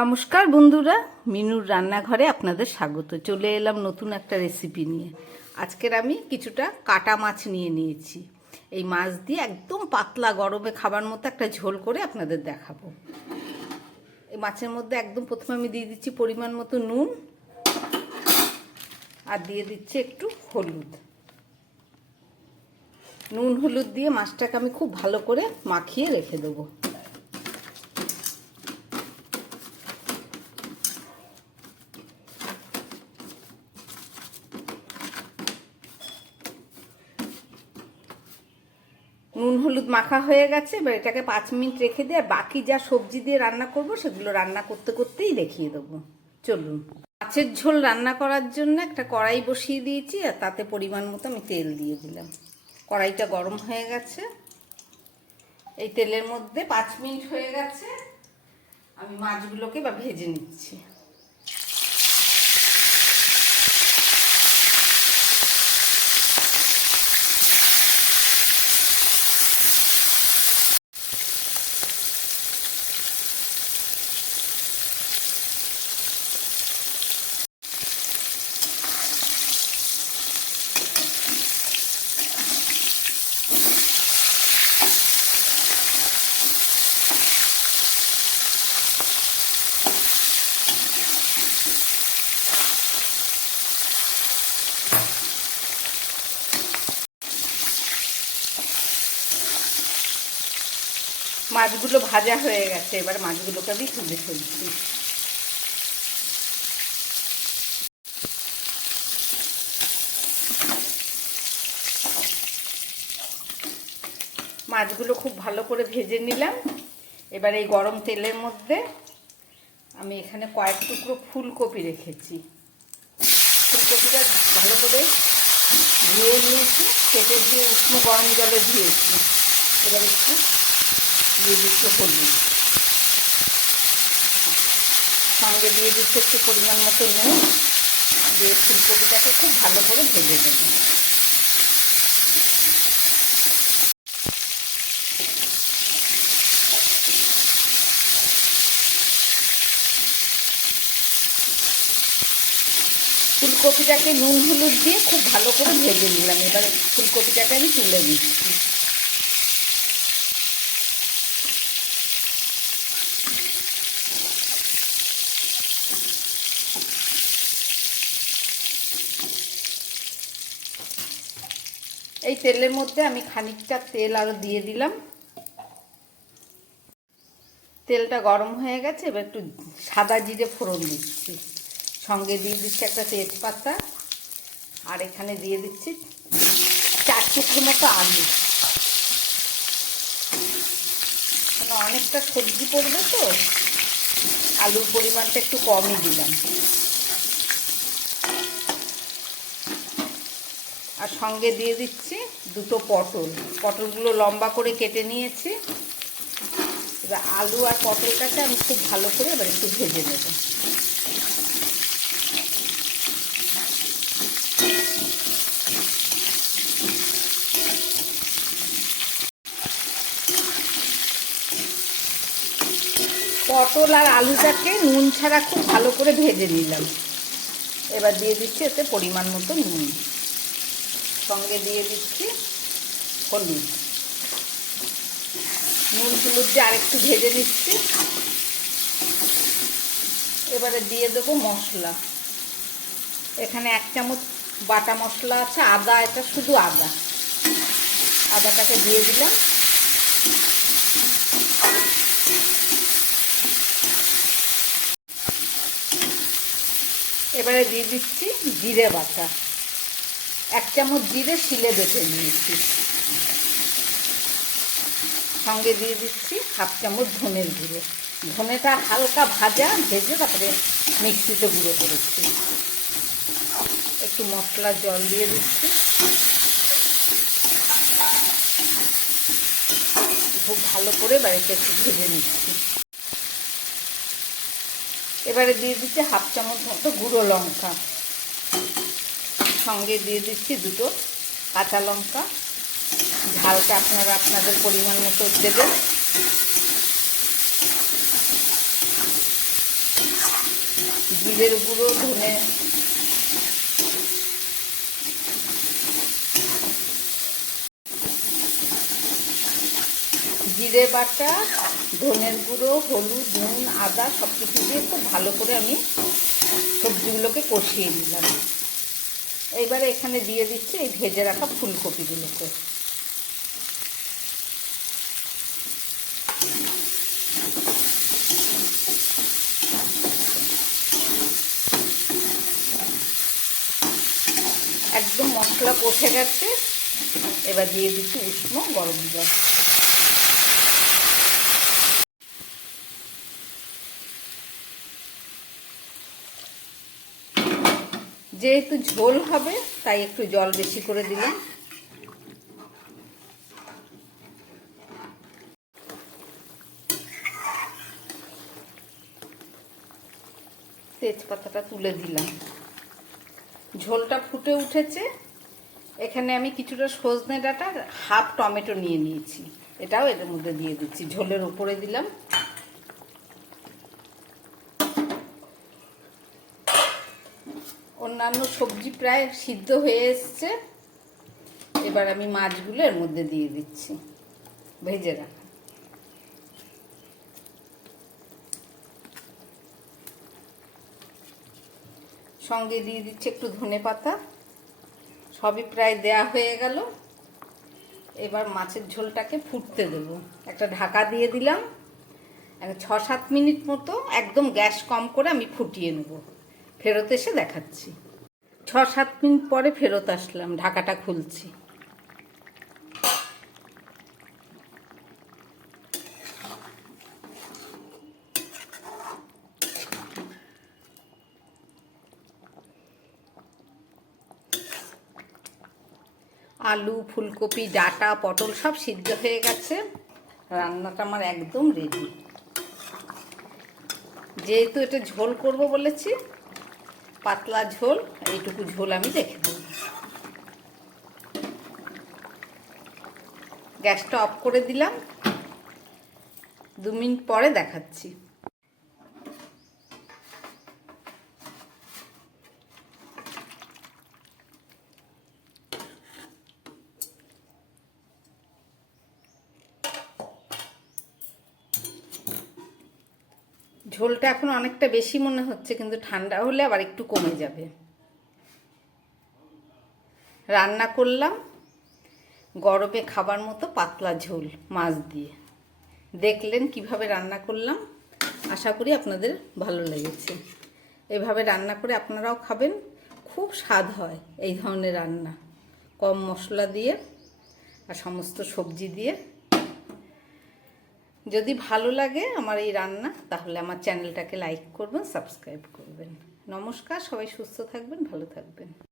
নমস্কার বন্ধুরা, মিনুর রান্নাঘরে আপনাদের স্বাগত। চলে এলাম নতুন একটা রেসিপি নিয়ে। আজকের আমি কিছুটা কাটা মাছ নিয়ে নিয়েছি। এই মাছ দিয়ে একদম পাতলা গরমে খাবার মতো একটা ঝোল করে আপনাদের দেখাবো। এই মাছের মধ্যে একদম প্রথমে আমি দিয়ে দিচ্ছি পরিমাণ মতো নুন, আর দিয়ে দিচ্ছি একটু হলুদ। নুন হলুদ দিয়ে মাছটাকে আমি খুব ভালো করে মাখিয়ে রেখে দেবো। নুন হলুদ মাখা হয়ে গেছে। এবার এটাকে 5 মিনিট রেখে দিয়ে বাকি যা সবজি দিয়ে রান্না করব সেগুলো রান্না করতে করতেই দেখিয়ে দেবো। চলুন। মাছের ঝোল রান্না করার জন্য একটা কড়াই বসিয়ে দিয়েছি, আর তাতে পরিমাণ মতো আমি তেল দিয়ে দিলাম। কড়াইটা গরম হয়ে গেছে। এই তেলের মধ্যে 5 মিনিট হয়ে গেছে, আমি মাছগুলোকে ভেজে নিচ্ছি। মাছগুলো ভাজা হয়ে গেছে, এবার মাছগুলোকে আমি তুলে ফেলছি। মাছগুলো খুব ভালো করে ভেজে নিলাম। এবার এই গরম তেলের মধ্যে আমি এখানে কয়েক টুকরো ফুলকপি রেখেছি। ফুলকপিটা ভালো করে ধুয়ে নিয়েছি, কেটে দিয়ে উষ্ণ গরম জলে ধুয়েছি। এবার একটু দিয়ে দিচ্ছি হলুদ, সঙ্গে দিয়ে দিচ্ছি একটু পরিমাণ মতো নুন, দিয়ে ফুলকপিটাকে খুব ভালো করে ভেজে নেব। ফুলকপিটাকে নুন হলুদ দিয়ে খুব ভালো করে ভেজে নিলাম। এবার ফুলকপিটাকে আমি তুলে দিচ্ছি। এই তেলের মধ্যে আমি খানিকটা তেল আরও দিয়ে দিলাম। তেলটা গরম হয়ে গেছে, এবার একটু সাদা জিরে ফোড়ন দিচ্ছি। সঙ্গে দিয়ে দিচ্ছি একটা তেজপাতা, আর এখানে দিয়ে দিচ্ছি 4 টুকরো মতো আলু। অনেকটা সবজি পড়বে তো আলুর পরিমাণটা একটু কমই দিলাম। আর সঙ্গে দিয়ে দিচ্ছি 2টো পটল। পটলগুলো লম্বা করে কেটে নিয়েছি। এবার আলু আর পটলটাকে আমি খুব ভালো করে এবার একটু ভেজে নেব। পটল আর আলুটাকে নুন ছাড়া খুব ভালো করে ভেজে নিলাম। এবার দিয়ে দিচ্ছি এতে পরিমাণ মতো নুন, সঙ্গে দিয়ে দিচ্ছি হলুদ। নুন হলুদ দিয়ে আরেকটু ভেজে নিচ্ছি। এবারে দিয়ে দেবো মশলা। এখানে 1 চামচ বাটা মশলা আছে, আদা, এটা শুধু আদা। আদাটাকে দিয়ে দিলাম। এবারে দিয়ে দিচ্ছি জিরে বাটা। 1 চামচ জিরে শিলে বেটে নিয়েছি। সঙ্গে দিয়ে দিচ্ছি 1/2 চামচ ধনের গুঁড়ো। ধনেটা হালকা ভাজা ভেজে তারপরে মিক্সিতে গুঁড়ো করেছি। একটু মশলার জল দিয়ে দিচ্ছি। খুব ভালো করে বাড়িতে একটু ভেজে নিচ্ছি। এবারে দিয়ে দিচ্ছি 1/2 চামচ মতো গুঁড়ো লঙ্কা। সঙ্গে দিয়ে দিচ্ছি 2টো কাঁচা লঙ্কা। ঝালটা আপনারা আপনাদের পরিমাণ মতো দেবেন। জিরের গুঁড়ো, ধনে, জিরে বাটা, ধনের গুঁড়ো, হলুদ, নুন, আদা সব কিছু দিয়ে খুব ভালো করে আমি সবজিগুলোকে কষিয়ে নিলাম। এইবারে এখানে দিয়ে দিচ্ছি এই ভেজে রাখা ফুলকপিগুলোকে। একদম মশলা কষে গেছে, এবার দিয়ে দিচ্ছি উষ্ণ গরম জল। যেহেতু ঝোল হবে তাই একটু জল বেশি করে দিলাম। তেজপাতাটা তুলে দিলাম। ঝোলটা ফুটে উঠেছে, এখানে আমি কিছুটা সজনে ডাঁটা, হাফ টমেটো নিয়ে নিয়েছি, এটাও এর মধ্যে দিয়ে দিচ্ছি, ঝোলের উপরে দিলাম। অন্যান্য সবজি প্রায় সিদ্ধ হয়ে এসছে, এবার আমি মাছগুলো এর মধ্যে দিয়ে দিচ্ছি ভেজে রাখা। সঙ্গে দিয়ে দিচ্ছি একটু ধনেপাতা। সবই প্রায় দেয়া হয়ে গেল, এবার মাছের ঝোলটাকে ফুটতে দেব। একটা ঢাকা দিয়ে দিলাম, 6-7 মিনিট মতো একদম গ্যাস কম করে আমি ফুটিয়ে নেব। ফেরত এসে দেখাচ্ছি। 6-7 মিনিট পরে ফেরত আসলাম, ঢাকাটা খুলছি। আলু, ফুলকপি, ডাঁটা, পটল সব সিদ্ধ হয়ে গেছে, রান্নাটা আমার একদম রেডি। যেহেতু এটা ঝোল করব বলেছি, পাতলা ঝোল, এইটুকু ঝোল আমি রেখে দেব। গ্যাসটা অফ করে দিলাম, 2 মিনিট পরে দেখাচ্ছি। ঝোলটা এখন অনেকটা বেশি মনে হচ্ছে, কিন্তু ঠান্ডা হলে আবার একটু কমে যাবে। রান্না করলাম গরমে খাবার মতো পাতলা ঝোল মাছ দিয়ে। দেখলেন কিভাবে রান্না করলাম, আশা করি আপনাদের ভালো লেগেছে। এভাবে রান্না করে আপনারাও খাবেন, খুব স্বাদ হয় এই ধরনের রান্না, কম মশলা দিয়ে আর সমস্ত সবজি দিয়ে। যদি ভালো লাগে আমার এই রান্না, তাহলে আমার চ্যানেলটাকে লাইক করবেন, সাবস্ক্রাইব করবেন। নমস্কার, সবাই সুস্থ থাকবেন, ভালো থাকবেন।